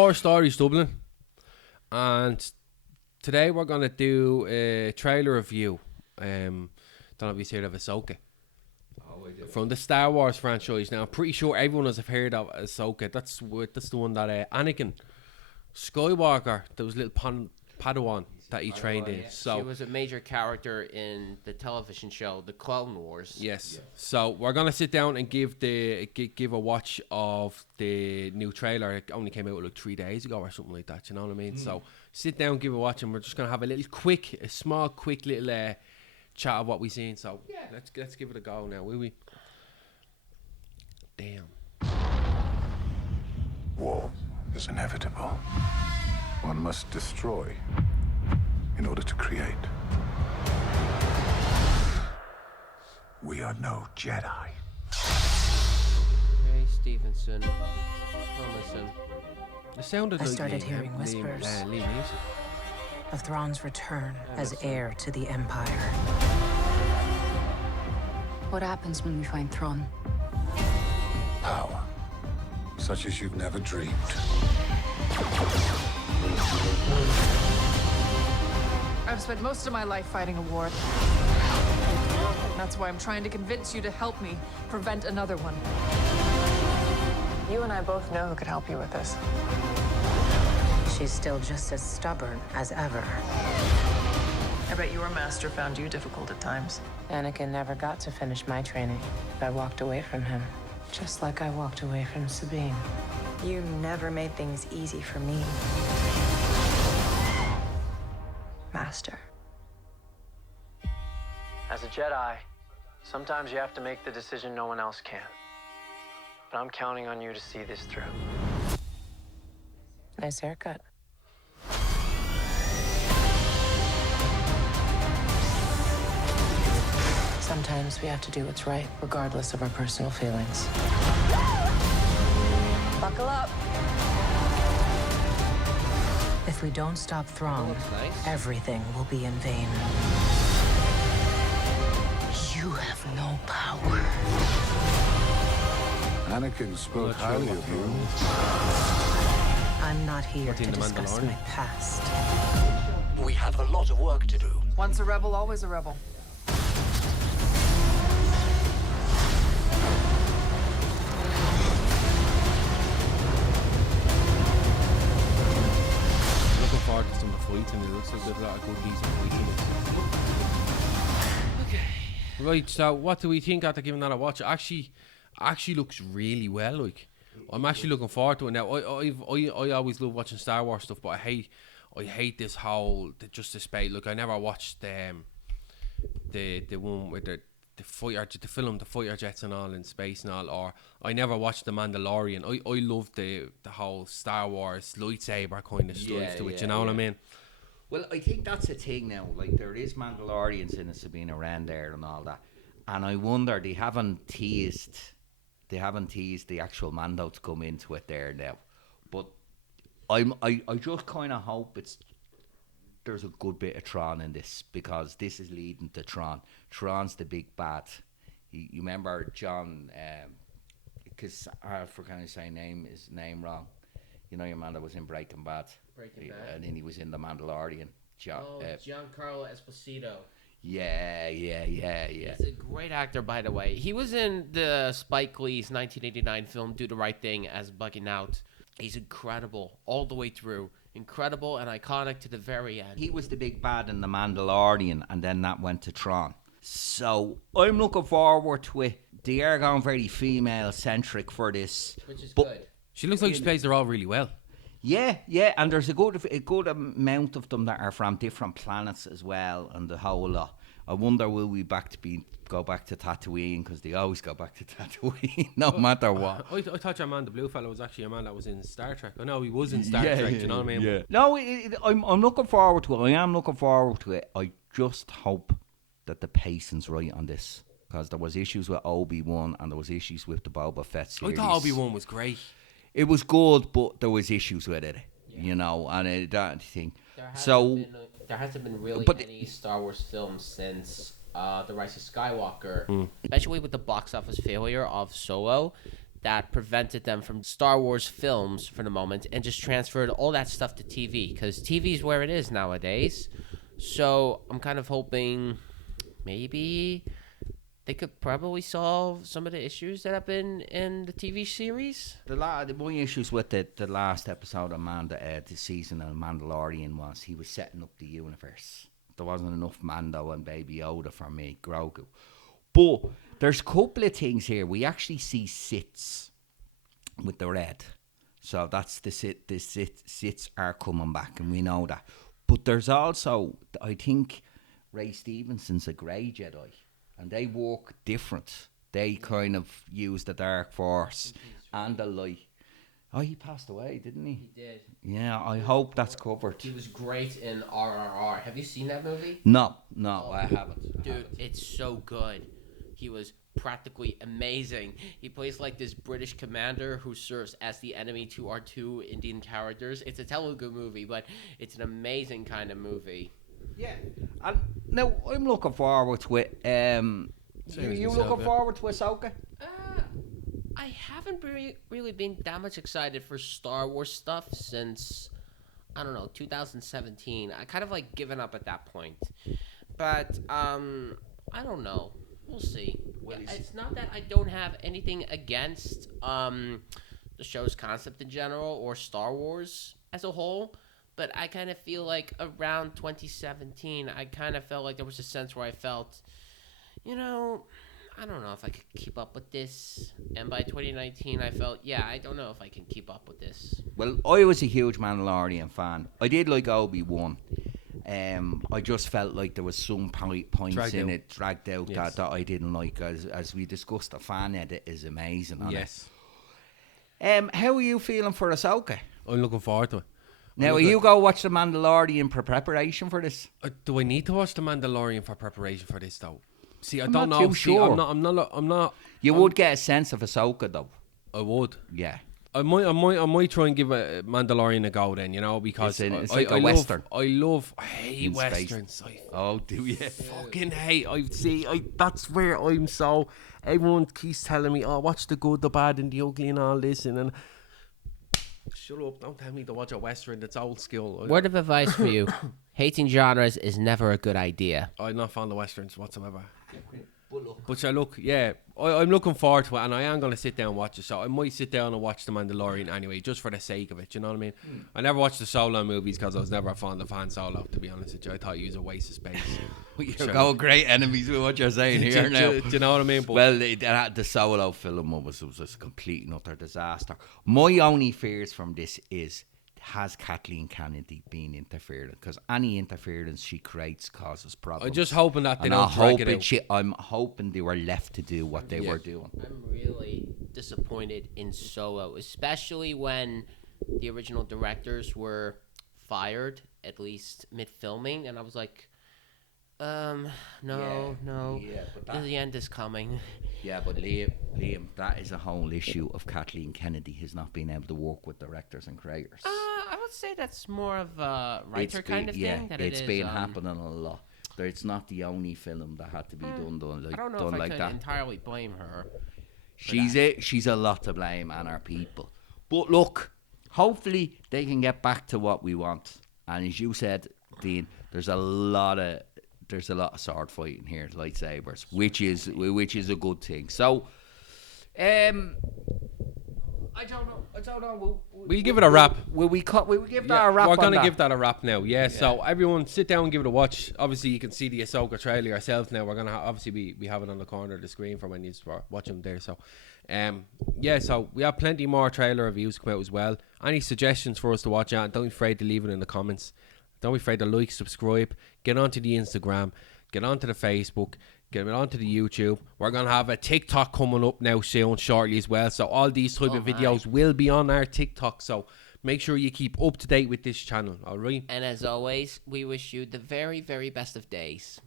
4 Stories Dublin, and today we're gonna do a trailer review. Don't know if you heard of Ahsoka. Oh, I did. From the Star Wars franchise. Now I'm pretty sure everyone has heard of Ahsoka. That's the one that Anakin Skywalker, there was a little Padawan that he trained in. So she was a major character in the television show The Clone Wars. yes. Yeah. So we're gonna sit down and give a watch of the new trailer. It only came out like 3 days ago or something like that. You know what I mean? So sit down, give a watch, and we're just gonna have a small, quick little chat of what we seen. So yeah, let's give it a go now, will we? Damn. War is inevitable. One must destroy in order to create. We are no Jedi. Hey, Stevenson. Listen. It sounded I like started hearing whispers of Thrawn's return as heir to the Empire. What happens when we find Thrawn? Power, such as you've never dreamed. I've spent most of my life fighting a war. That's why I'm trying to convince you to help me prevent another one. You and I both know who could help you with this. She's still just as stubborn as ever. I bet your master found you difficult at times. Anakin never got to finish my training. I walked away from him, just like I walked away from Sabine. You never made things easy for me, Master. As a Jedi, sometimes you have to make the decision no one else can. But I'm counting on you to see this through. Nice haircut. Sometimes we have to do what's right, regardless of our personal feelings. Buckle up. If we don't stop Thrawn, Nice. everything will be in vain. You have no power. Anakin spoke highly of you. I'm not here What, in to the discuss Mandalorian? my past. We have a lot of work to do. Once a rebel, always a rebel. Looking forward to some of the fights, and it looks like there's a lot of good, decent fights in it. Okay. Right, so what do we think after giving that a watch? Actually looks really well. Like, I'm actually looking forward to it now. I always love watching Star Wars stuff, but I hate this whole just the space. Look, I never watched the one with the fighter jets and all in space and all, or I never watched the Mandalorian. I love the whole Star Wars lightsaber kind of stuff to it. You know what I mean? Well, I think that's a thing now. Like, there is Mandalorians in it, Sabine, around there and all that. And I wonder, they haven't teased the actual Mando to come into it there now. But I just kind of hope there's a good bit of Tron in this, because this is leading to Tron. Tron's the big bad. You remember John, because I forgot his name wrong. You know your man that was in Breaking Bad. And then he was in The Mandalorian. Giancarlo Esposito. Yeah. He's a great actor, by the way. He was in the Spike Lee's 1989 film Do the Right Thing as Bugging Out. He's incredible all the way through. Incredible and iconic to the very end. He was the big bad in The Mandalorian, and then that went to Tron. So I'm looking forward to it. They are going very female-centric for this. Which is good. She looks like she plays the role really well. Yeah, and there's a good amount of them that are from different planets as well, and the whole lot. I wonder, will we go back to Tatooine, because they always go back to Tatooine, no matter what. I thought your man, the blue fellow, was actually a man that was in Star Trek. I know he was in Star Trek. You know what I mean? Yeah. No, I'm looking forward to it. I am looking forward to it. I just hope that the pacing's right on this, because there was issues with Obi-Wan and there was issues with the Boba Fett series. I thought Obi-Wan was great. It was good, but there was issues with it, you know, and that thing. There hasn't been really any Star Wars films since The Rise of Skywalker, especially with the box office failure of Solo. that prevented them from Star Wars films for the moment and just transferred all that stuff to TV, because TV is where it is nowadays. So I'm kind of hoping maybe they could probably solve some of the issues that have been in the TV series. My issues with the last episode of the season of Mandalorian was he was setting up the universe. There wasn't enough Mando and Baby Yoda for me, Grogu. But there's a couple of things here. We actually see Siths with the red. So that's the Siths are coming back, and we know that. But there's also, I think, Ray Stevenson's a grey Jedi, and they work different. They kind of use the Dark Force and the light. Oh, he passed away, didn't he? He did. Yeah, I hope that's covered. He was great in RRR. Have you seen that movie? No, I haven't. Dude, it's so good. He was practically amazing. He plays like this British commander who serves as the enemy to our two Indian characters. It's a Telugu movie, but it's an amazing kind of movie. Yeah. And now I'm looking forward to it. You looking forward to Ahsoka? I haven't really been that much excited for Star Wars stuff since, I don't know, 2017. I kind of like given up at that point. But I don't know. We'll see. It's not that I don't have anything against the show's concept in general or Star Wars as a whole, but I kind of feel like around 2017, I kind of felt like there was a sense where I felt, I don't know if I could keep up with this. And by 2019, I felt, I don't know if I can keep up with this. Well, I was a huge Mandalorian fan. I did like Obi-Wan. I just felt like there was some points dragged out yes. that I didn't like. As we discussed, the fan edit is amazing on yes. it. How are you feeling for Ahsoka? I'm looking forward to it. Now, are you go watch The Mandalorian for preparation for this? Do I need to watch The Mandalorian for preparation for this, though? See, I'm don't not know. too See, sure. I'm not. You would get a sense of Ahsoka, though. I would. Yeah. I might try and give a Mandalorian a go then, because it's like a Western. I hate Westerns. Do you? Fucking hate. That's where I'm so. Everyone keeps telling me, watch the good, the bad, and the ugly, and all this, and then. Shut up! Don't tell me to watch a Western that's old school. Word of advice for you: hating genres is never a good idea. I'm not fond of Westerns whatsoever. But I'm looking forward to it, and I am going to sit down and watch it. So I might sit down and watch The Mandalorian anyway, just for the sake of it. You know what I mean? I never watched the Solo movies because I was never fond of Han Solo. To be honest with you, I thought he was a waste of space. You're going great enemies with what you're saying here now. Do you know what I mean? But well, the Solo film was a complete and utter disaster. My only fears from this is, has Kathleen Kennedy been interfering? Because any interference she creates causes problems. I'm just hoping that they don't drag it out. I'm hoping they were left to do what they were doing. I'm really disappointed in Solo, especially when the original directors were fired, at least mid-filming, and I was like, no, the end is coming. Yeah, but Liam, that is a whole issue of Kathleen Kennedy has not been able to work with directors and creators. I would say that's more of a writer kind of thing. That it's been happening a lot. It's not the only film that had to be done like, I don't know done if like I that. could entirely blame her. She's a lot to blame, and our people. But look, hopefully they can get back to what we want. And as you said, Dean, there's a lot of sword fighting here, lightsabers, which is a good thing. So, I don't know. We'll give it a wrap. Will we give that a wrap? We're going to give that a wrap now. Yeah, so everyone sit down and give it a watch. Obviously, you can see the Ahsoka trailer yourself now. We're going to obviously we have it on the corner of the screen for when you watch them there. So, so we have plenty more trailer reviews come out as well. Any suggestions for us to watch out? Don't be afraid to leave it in the comments. Don't be afraid to like, subscribe, get onto the Instagram, get onto the Facebook, get onto the YouTube. We're going to have a TikTok coming up now soon, shortly as well. So all these type of videos will be on our TikTok. So make sure you keep up to date with this channel, all right? And as always, we wish you the very, very best of days.